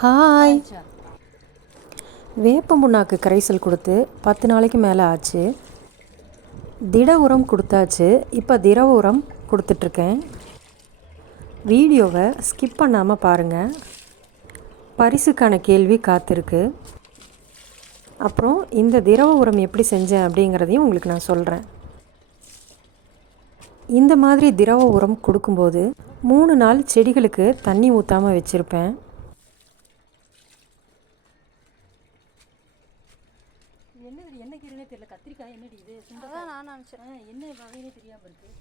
Hi. வேப்ப புண்ணாக்கு கரைசல் கொடுத்து 10 நாளைக்கு மேலே ஆச்சு. திட உரம் கொடுத்தாச்சு. இப்போ திரவ உரம் கொடுத்துட்ருக்கேன். வீடியோவை ஸ்கிப் பண்ணாமல் பாருங்கள். பரிசுக்கான கேள்வி காத்திருக்கு. அப்புறம் இந்த திரவ உரம் எப்படி செஞ்சேன் அப்படிங்கிறதையும் உங்களுக்கு நான் சொல்கிறேன். இந்த மாதிரி திரவ உரம் கொடுக்கும்போது 3 நாள் செடிகளுக்கு தண்ணி ஊற்றாமல் வச்சுருப்பேன். என்ன கீரைனே தெரியல. கத்திரிக்காய் என்னடி இது? அதான் நான் நினச்சேன். என்ன வகையினே தெரியாமல் இருக்குது.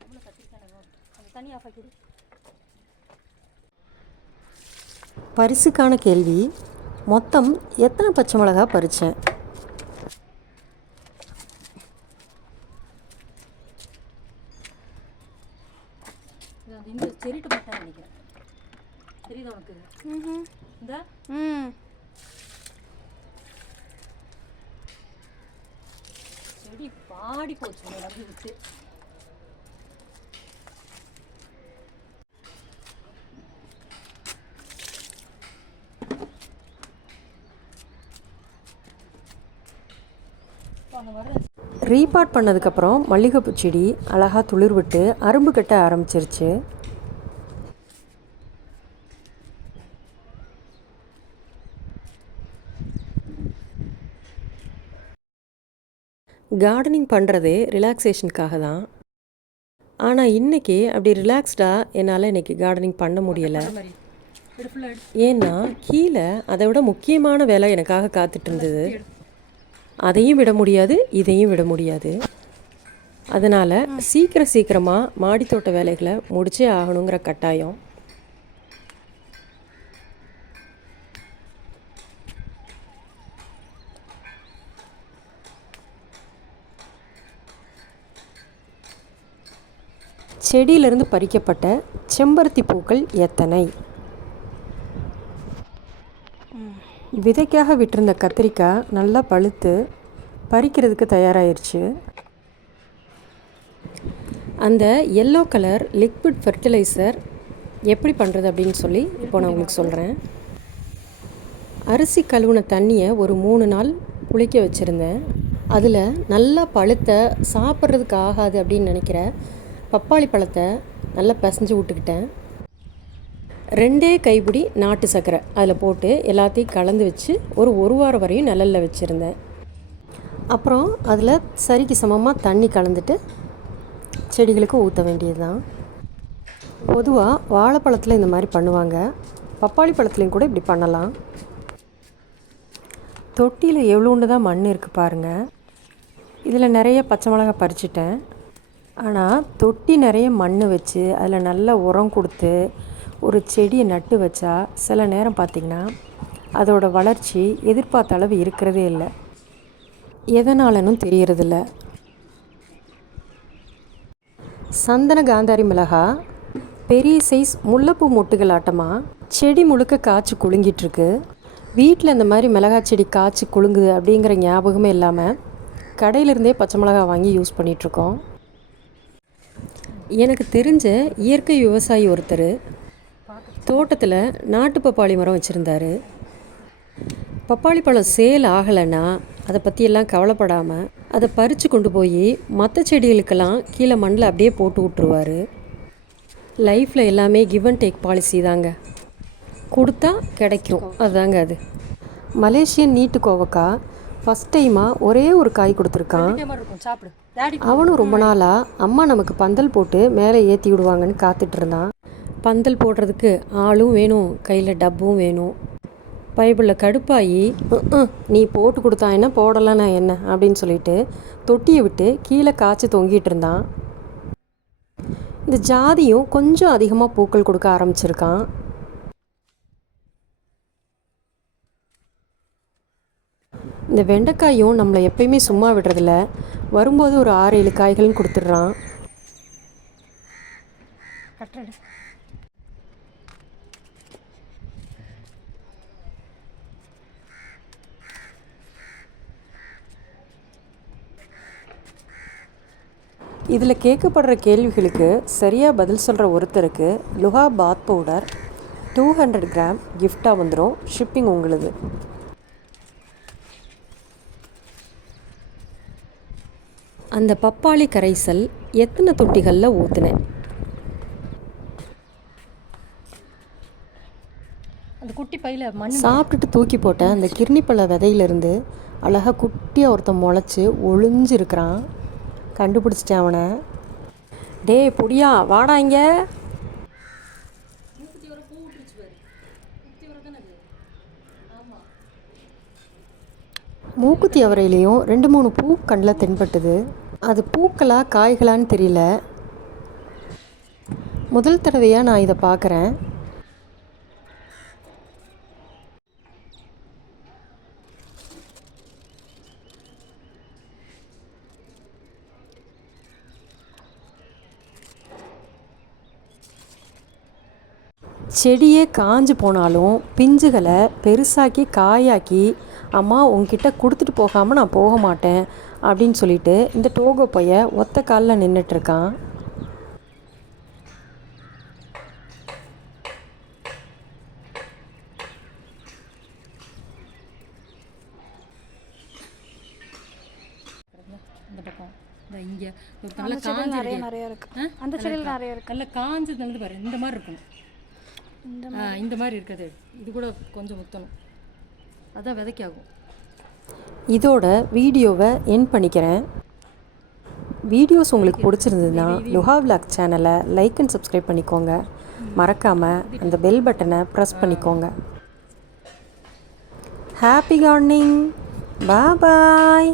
நம்மள கத்திரிக்காய் அந்த தண்ணி ஆஃப் ஆக்கிடு. பரிசுக்கான கேள்வி, மொத்தம் எத்தனை பச்சை மிளகா பறித்தேன்? இந்த செரிட்டு பார்த்தா நினைக்கிறேன். தெரியுதா உனக்கு? இந்த செடி பாடி போச்சு நம்பி விட்டு. ரீபாட் பண்ணதுக்கப்புறம் மல்லிகைப்பூ செடி அழகாக துளிர் விட்டு அரும்பு கட்ட ஆரம்பிச்சிருச்சு. கார்டனிங் பண்ணுறதே ரிலாக்ஸேஷனுக்காக தான். ஆனால் இன்றைக்கி அப்படி ரிலாக்ஸ்டாக என்னால் இன்றைக்கி கார்டனிங் பண்ண முடியலை. ஏன்னா கீழே அதை விட முக்கியமான வேலை எனக்காக காத்துட்டு இருந்தது. அதையும் விட முடியாது, இதையும் விட முடியாது. அதனால் சீக்கிரமாக மாடித்தோட்ட வேலைகளை முடிச்சே ஆகணுங்கிற கட்டாயம். செடியிலிருந்து பறிக்கப்பட்ட செம்பருத்தி பூக்கள் எத்தனை? விதைக்காக விட்டிருந்த கத்திரிக்காய் நல்லா பழுத்து பறிக்கிறதுக்கு தயாராகிருச்சு. அந்த எல்லோ கலர் லிக்விட் ஃபெர்டிலைசர் எப்படி பண்ணுறது அப்படின்னு சொல்லி இப்போ நான் உங்களுக்கு சொல்கிறேன். அரிசி கழுவுன தண்ணியை ஒரு 3 நாள் புளிக்க வச்சுருந்தேன். அதில் நல்லா பழுத்த சாப்பிட்றதுக்கு ஆகாது அப்படின்னு நினைக்கிற பப்பாளி பழத்தை நல்லா பிசைஞ்சு விட்டுக்கிட்டேன். 2 கைப்பிடி நாட்டு சர்க்கரை அதில் போட்டு எல்லாத்தையும் கலந்து வச்சு ஒரு வாரம் வரையும் நிழலில் வச்சுருந்தேன். அப்புறம் அதில் சரிக்கு சமமாக தண்ணி கலந்துட்டு செடிகளுக்கு ஊற்ற வேண்டியது தான். பொதுவாக வாழைப்பழத்தில் இந்த மாதிரி பண்ணுவாங்க. பப்பாளி பழத்துலேயும் கூட இப்படி பண்ணலாம். தொட்டியில் எவ்வளோண்டு தான் மண் இருக்குது பாருங்கள். இதில் நிறைய பச்சை மிளகா பறிச்சிட்டேன். ஆனால் தொட்டி நிறைய மண் வச்சு அதில் நல்ல உரம் கொடுத்து ஒரு செடியை நட்டு வச்சா சில நேரம் பார்த்திங்கன்னா அதோட வளர்ச்சி எதிர்பார்த்த அளவு இருக்கிறதே இல்லை. எதனாலனும் தெரியறதில்ல. சந்தன காந்தாரி மிளகா பெரிய சைஸ் முல்லைப்பூ மொட்டுகள் ஆட்டமாக செடி முழுக்க காய்ச்சி குலுங்கிட்டுருக்கு. வீட்டில் இந்த மாதிரி மிளகாய் செடி காய்ச்சி குலுங்குது அப்படிங்கிற ஞாபகமே இல்லாமல் கடையிலிருந்தே பச்சை மிளகா வாங்கி யூஸ் பண்ணிகிட்ருக்கோம். எனக்கு தெரிஞ்ச இயற்கை விவசாயி ஒருத்தர் தோட்டத்தில் நாட்டு பப்பாளி மரம் வச்சுருந்தார். பப்பாளி பழம் சேல் ஆகலைன்னா அதை பற்றியெல்லாம் கவலைப்படாமல் அதை பறித்து கொண்டு போய் மற்ற செடிகளுக்கெல்லாம் கீழே மண்ணில் அப்படியே போட்டு விட்ருவார். லைஃப்பில் எல்லாமே கிவ் அண்ட் டேக் பாலிசி தாங்க. கொடுத்தா கிடைக்கும், அதுதாங்க அது. மலேசியன் நீட்டு கோவக்காய் ஃபஸ்ட் டைமாக ஒரே ஒரு காய் கொடுத்துருக்கான். அவனும் ரொம்ப நாளாக அம்மா நமக்கு பந்தல் போட்டு மேலே ஏற்றி விடுவாங்கன்னு காத்துட்ருந்தான். பந்தல் போடுறதுக்கு ஆளும் வேணும், கையில் டப்பும் வேணும். பைபிளில் கடுப்பாகி நீ போட்டு கொடுத்தா என்ன, போடலாம் நான் என்ன அப்படின்னு சொல்லிட்டு தொட்டியை விட்டு கீழே காய்ச்சி தொங்கிட்டு இருந்தான். இந்த ஜாதியும் கொஞ்சம் அதிகமாக பூக்கள் கொடுக்க ஆரம்பிச்சிருக்கான். இந்த வெண்டைக்காயும் நம்மளை எப்பயுமே சும்மா விடுறதில்ல. வரும்போது ஒரு 6-7 காய்களும் கொடுத்துட்றான். இதில் கேட்கப்படுற கேள்விகளுக்கு சரியாக பதில் சொல்கிற ஒருத்தருக்கு லுஹா பாத் பவுடர் 200 கிராம் கிஃப்டாக வந்துடும். ஷிப்பிங் உங்களுது. அந்த பப்பாளி கரைசல் எத்தனை தொட்டிகளில் ஊற்றுனேன்? அந்த குட்டி பையில் மண் சாப்பிட்டுட்டு தூக்கி போட்ட அந்த கிர்னிப்பழ விதையிலேருந்து அழகாக குட்டியாக ஒருத்தன் முளைச்சி ஒளிஞ்சிருக்கிறான். கண்டுபிடிச்சிட்டேன் அவனை. டே பொடியா வாடா இங்கே. மூக்குத்தி அவரையிலையும் 2-3 பூ கண்ணில் தென்பட்டுது. அது பூக்களா காய்களான்னு தெரியல. முதல் தடவையாக நான் இதை பார்க்குறேன். செடியே காஞ்சு போனாலும் பிஞ்சுகளை பெருசாக்கி காயாக்கி அம்மா உங்ககிட்ட கொடுத்துட்டு போகாமல் நான் போக மாட்டேன் அப்படின்னு சொல்லிட்டு இந்த டோகோ பைய ஒத்த காலில் நின்றுட்டுருக்கான். இந்த பக்கம் இங்கே நல்லா காஞ்சு நிறைய இருக்கு. அந்த செடியில் நிறைய இருக்கு. நல்லா காஞ்சது வந்து பாரு இந்த மாதிரி இருக்கணும். இந்த மாதிரி இருக்குது. இது கூட கொஞ்சம் முத்தணும். அதான் விதைக்காகும். இதோட வீடியோவை என் பண்ணிக்கிறேன். வீடியோஸ் உங்களுக்கு பிடிச்சிருந்ததுன்னா லுஹா விலாக் சேனலை லைக் அண்ட் சப்ஸ்கிரைப் பண்ணிக்கோங்க. மறக்காமல் அந்த பெல் பட்டனை ப்ரெஸ் பண்ணிக்கோங்க. Happy gardening. பாய்.